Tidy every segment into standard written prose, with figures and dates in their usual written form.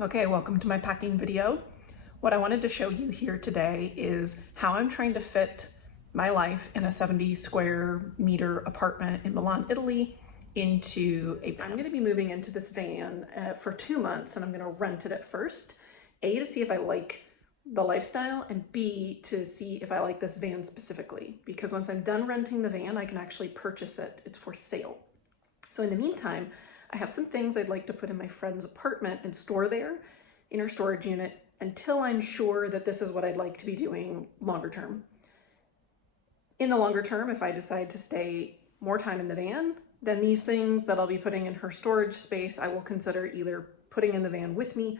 Okay, welcome to my packing video. What I wanted to show you here today is how I'm trying to fit my life in a 70 square meter apartment in Milan, Italy into a van. I'm gonna be moving into this van for 2 months, and I'm gonna rent it at first. A, to see if I like the lifestyle, and B, to see if I like this van specifically. Because once I'm done renting the van, I can actually purchase it. It's for sale. So in the meantime, I have some things I'd like to put in my friend's apartment and store there in her storage unit until I'm sure that this is what I'd like to be doing longer term. In the longer term, if I decide to stay more time in the van, then these things that I'll be putting in her storage space, I will consider either putting in the van with me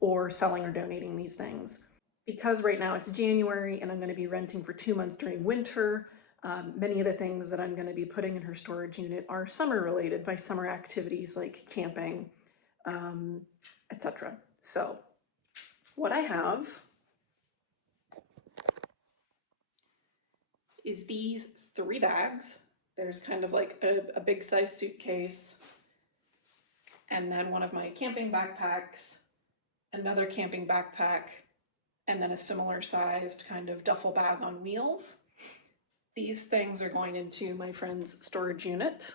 or selling or donating these things. Because right now it's January and I'm going to be renting for 2 months during winter, many of the things that I'm going to be putting in her storage unit are summer related, by summer activities like camping, etc. So what I have is these 3 bags. There's kind of like a big size suitcase, and then one of my camping backpacks, another camping backpack, and then a similar sized kind of duffel bag on wheels. These things are going into my friend's storage unit.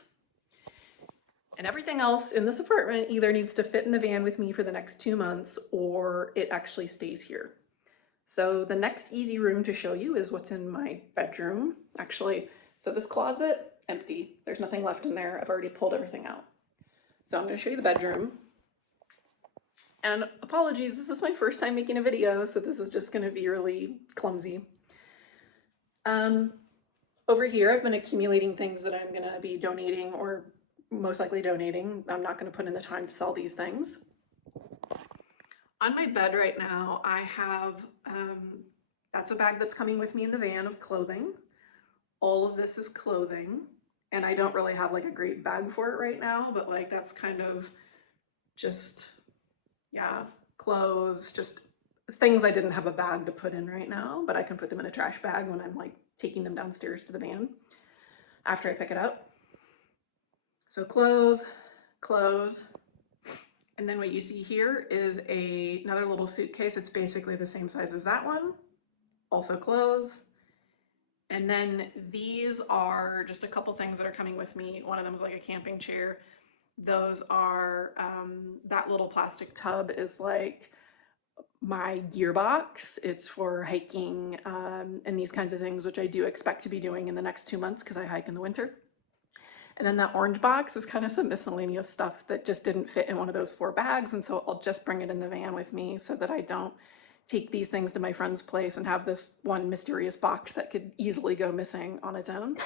And everything else in this apartment either needs to fit in the van with me for the next 2 months or it actually stays here. So the next easy room to show you is what's in my bedroom. Actually, so this closet, empty. There's nothing left in there. I've already pulled everything out. So I'm going to show you the bedroom. And apologies, this is my first time making a video, so this is just going to be really clumsy. Over here, I've been accumulating things that I'm going to be donating, or most likely donating. I'm not going to put in the time to sell these things. On my bed right now, I have, that's a bag that's coming with me in the van of clothing. All of this is clothing, and I don't really have like a great bag for it right now, but like that's kind of just, yeah, clothes, just things I didn't have a bag to put in right now, but I can put them in a trash bag when I'm like taking them downstairs to the van after I pick it up. So clothes, and then what you see here is another little suitcase. It's basically the same size as that one, also clothes. And then these are just a couple things that are coming with me. One of them is like a camping chair. Those are, that little plastic tub is like my gear box. It's for hiking and these kinds of things, which I do expect to be doing in the next 2 months because I hike in the winter. And then that orange box is kind of some miscellaneous stuff that just didn't fit in one of those 4 bags, and so I'll just bring it in the van with me so that I don't take these things to my friend's place and have this one mysterious box that could easily go missing on its own.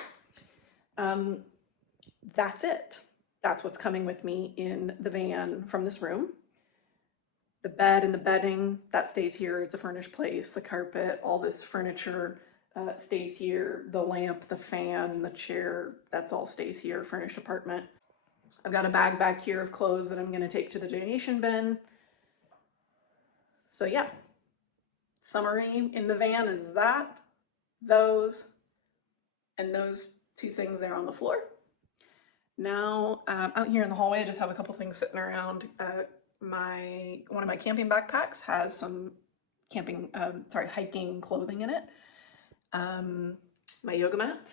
That's it. That's what's coming with me in the van from this room. The bed and the bedding, that stays here. It's a furnished place. The carpet, all this furniture stays here. The lamp, the fan, the chair, that's all stays here, furnished apartment. I've got a bag back here of clothes that I'm gonna take to the donation bin. So yeah, summary in the van is that, those, and those 2 things there on the floor. Now, out here in the hallway, I just have a couple things sitting around. One of my camping backpacks has some hiking clothing in it. My yoga mat,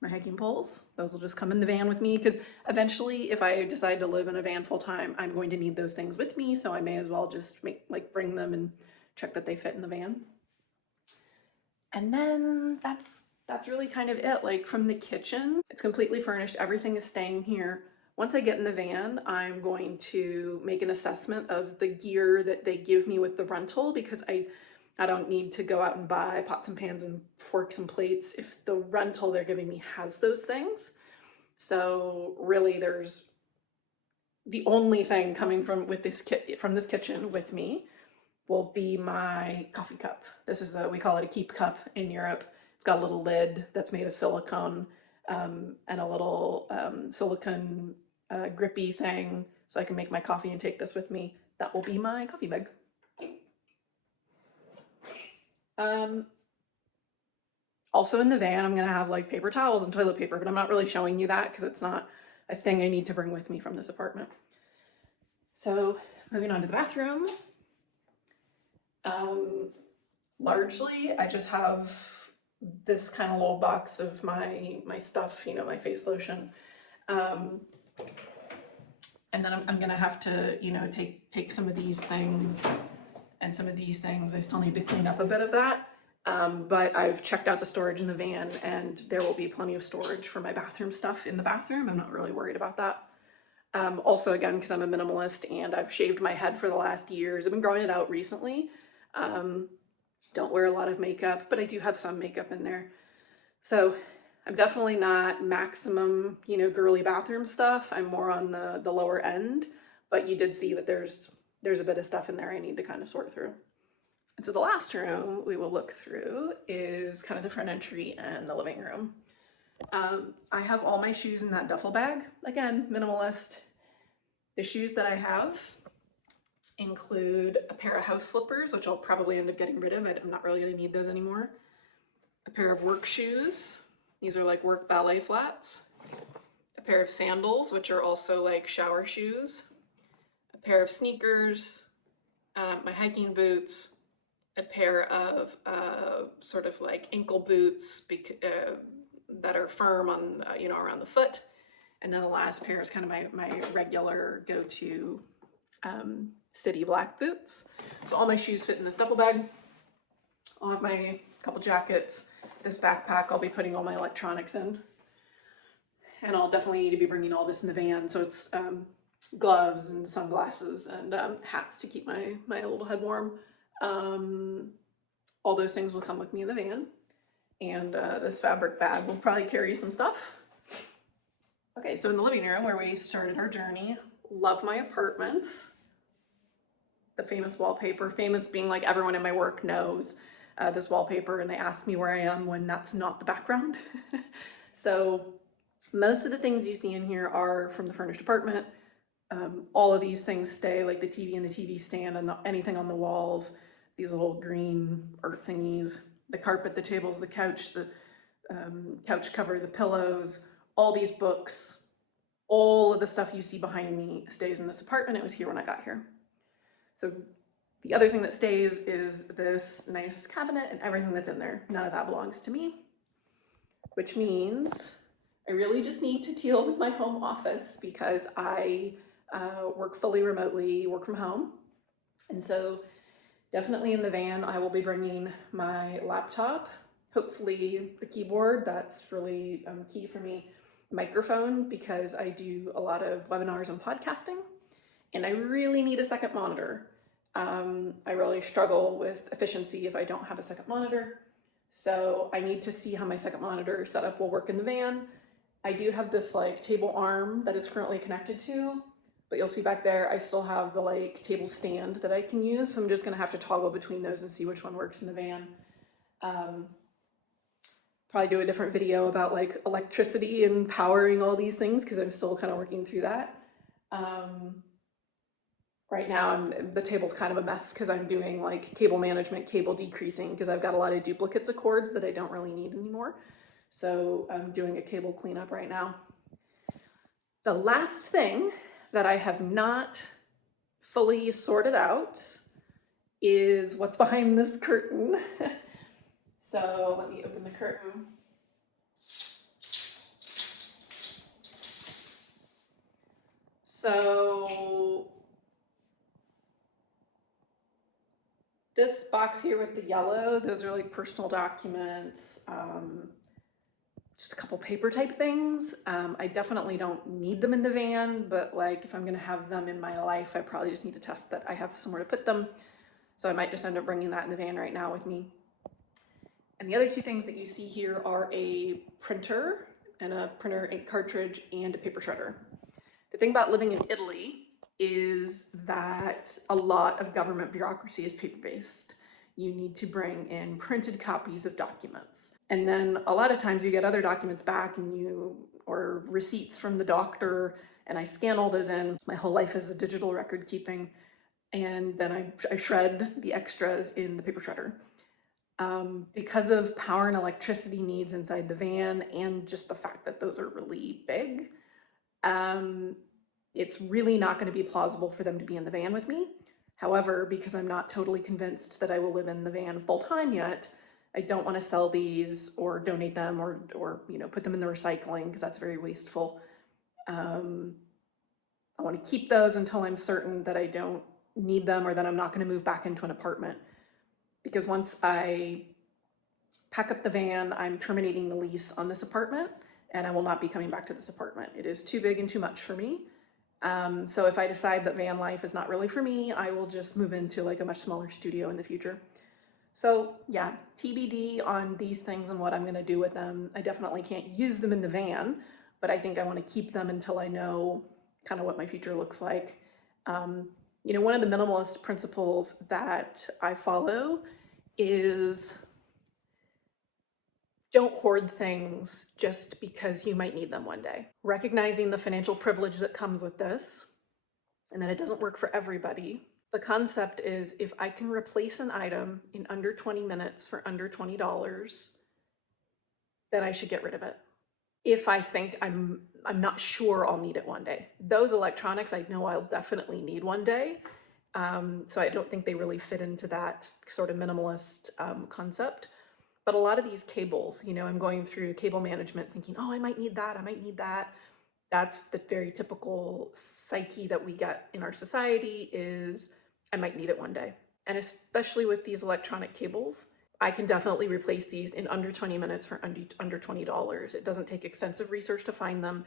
my hiking poles, those will just come in the van with me because eventually if I decide to live in a van full time, I'm going to need those things with me, so I may as well just bring them and check that they fit in the van. And then that's really kind of it. Like from the kitchen, it's completely furnished. Everything is staying here. Once I get in the van, I'm going to make an assessment of the gear that they give me with the rental, because I don't need to go out and buy pots and pans and forks and plates if the rental they're giving me has those things. So really there's the only thing coming from this kitchen with me will be my coffee cup. This is we call it a keep cup in Europe. It's got a little lid that's made of silicone and a little silicone grippy thing, so I can make my coffee and take this with me. That will be my coffee mug. Also in the van, I'm gonna have like paper towels and toilet paper, but I'm not really showing you that because it's not a thing I need to bring with me from this apartment. So Moving on to the bathroom. Largely, I just have this kind of little box of my stuff, you know, my face lotion. And then I'm gonna have to, you know, take some of these things and some of these things. I still need to clean up a bit of that. But I've checked out the storage in the van, and there will be plenty of storage for my bathroom stuff in the bathroom. I'm not really worried about that. Also, again, because I'm a minimalist and I've shaved my head for the last years. I've been growing it out recently. Don't wear a lot of makeup, but I do have some makeup in there. So I'm definitely not maximum, you know, girly bathroom stuff. I'm more on the lower end, but you did see that there's a bit of stuff in there I need to kind of sort through. So the last room we will look through is kind of the front entry and the living room. I have all my shoes in that duffel bag. Again, minimalist. The shoes that I have include a pair of house slippers, which I'll probably end up getting rid of. I'm not really going to need those anymore. A pair of work shoes. These are like work ballet flats. A pair of sandals, which are also like shower shoes. A pair of sneakers. My hiking boots. A pair of sort of like ankle boots that are firm on, you know, around the foot. And then the last pair is kind of my regular go-to city black boots. So all my shoes fit in this duffel bag. I'll have my couple jackets, this backpack I'll be putting all my electronics in. And I'll definitely need to be bringing all this in the van. So it's gloves and sunglasses and hats to keep my little head warm. All those things will come with me in the van. And this fabric bag will probably carry some stuff. Okay, so in the living room where we started our journey, love my apartment. The famous wallpaper, famous being like everyone in my work knows this wallpaper, and they ask me where I am when that's not the background. So most of the things you see in here are from the furnished apartment. All of these things stay, like the TV and the TV stand and anything on the walls, these little green art thingies, the carpet, the tables, the couch cover, the pillows, all these books, all of the stuff you see behind me stays in this apartment. It was here when I got here. So the other thing that stays is this nice cabinet and everything that's in there. None of that belongs to me, which means I really just need to deal with my home office because I work fully remotely, work from home. And so definitely in the van, I will be bringing my laptop, hopefully the keyboard, that's really key for me, microphone, because I do a lot of webinars and podcasting, and I really need a second monitor. I really struggle with efficiency if I don't have a second monitor. So I need to see how my second monitor setup will work in the van. I do have this like table arm that is currently connected to, but you'll see back there, I still have the like table stand that I can use. So I'm just gonna have to toggle between those and see which one works in the van. Probably do a different video about like electricity and powering all these things because I'm still kind of working through that. Right now, the table's kind of a mess because I'm doing like cable management, cable decreasing, because I've got a lot of duplicates of cords that I don't really need anymore. So I'm doing a cable cleanup right now. The last thing that I have not fully sorted out is what's behind this curtain. So let me open the curtain. So this box here with the yellow, those are like personal documents, just a couple paper type things. I definitely don't need them in the van, but like if I'm gonna have them in my life, I probably just need to test that I have somewhere to put them. So I might just end up bringing that in the van right now with me. And the other two things that you see here are a printer and a printer ink cartridge and a paper shredder. The thing about living in Italy is that a lot of government bureaucracy is paper-based. You need to bring in printed copies of documents. And then a lot of times you get other documents back or receipts from the doctor, and I scan all those in. My whole life is a digital record keeping. And then I shred the extras in the paper shredder. Because of power and electricity needs inside the van and just the fact that those are really big, it's really not going to be plausible for them to be in the van with me. However, because I'm not totally convinced that I will live in the van full time yet, I don't want to sell these or donate them or put them in the recycling because that's very wasteful. I want to keep those until I'm certain that I don't need them or that I'm not going to move back into an apartment. Because once I pack up the van, I'm terminating the lease on this apartment and I will not be coming back to this apartment. It is too big and too much for me. So if I decide that van life is not really for me, I will just move into like a much smaller studio in the future. So yeah, TBD on these things and what I'm going to do with them. I definitely can't use them in the van, but I think I want to keep them until I know kind of what my future looks like. One of the minimalist principles that I follow is don't hoard things just because you might need them one day. Recognizing the financial privilege that comes with this, and that it doesn't work for everybody. The concept is if I can replace an item in under 20 minutes for under $20, then I should get rid of it. If I think I'm not sure I'll need it one day. Those electronics I know I'll definitely need one day. So I don't think they really fit into that sort of minimalist concept. But a lot of these cables, I'm going through cable management thinking, oh, I might need that, I might need that. That's the very typical psyche that we get in our society is, I might need it one day. And especially with these electronic cables, I can definitely replace these in under 20 minutes for under $20. It doesn't take extensive research to find them.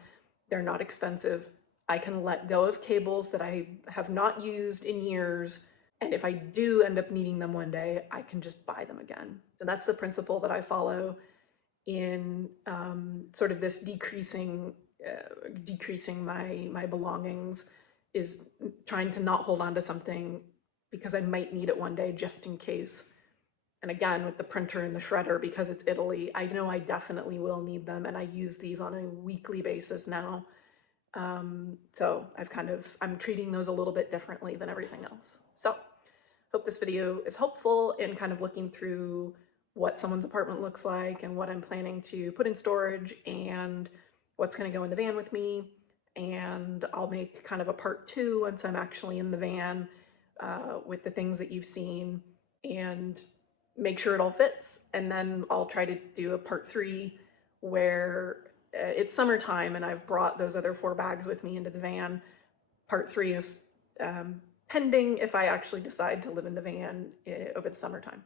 They're not expensive. I can let go of cables that I have not used in years. And if I do end up needing them one day, I can just buy them again. So that's the principle that I follow in sort of this decreasing my belongings, is trying to not hold on to something because I might need it one day just in case. And again, with the printer and the shredder, because it's Italy, I know I definitely will need them, and I use these on a weekly basis now. So I'm treating those a little bit differently than everything else. So hope this video is helpful in kind of looking through what someone's apartment looks like and what I'm planning to put in storage and what's going to go in the van with me. And I'll make kind of a part 2 once I'm actually in the van with the things that you've seen and make sure it all fits. And then I'll try to do a part 3 where it's summertime and I've brought those other 4 bags with me into the van. Part 3 is pending if I actually decide to live in the van over the summertime.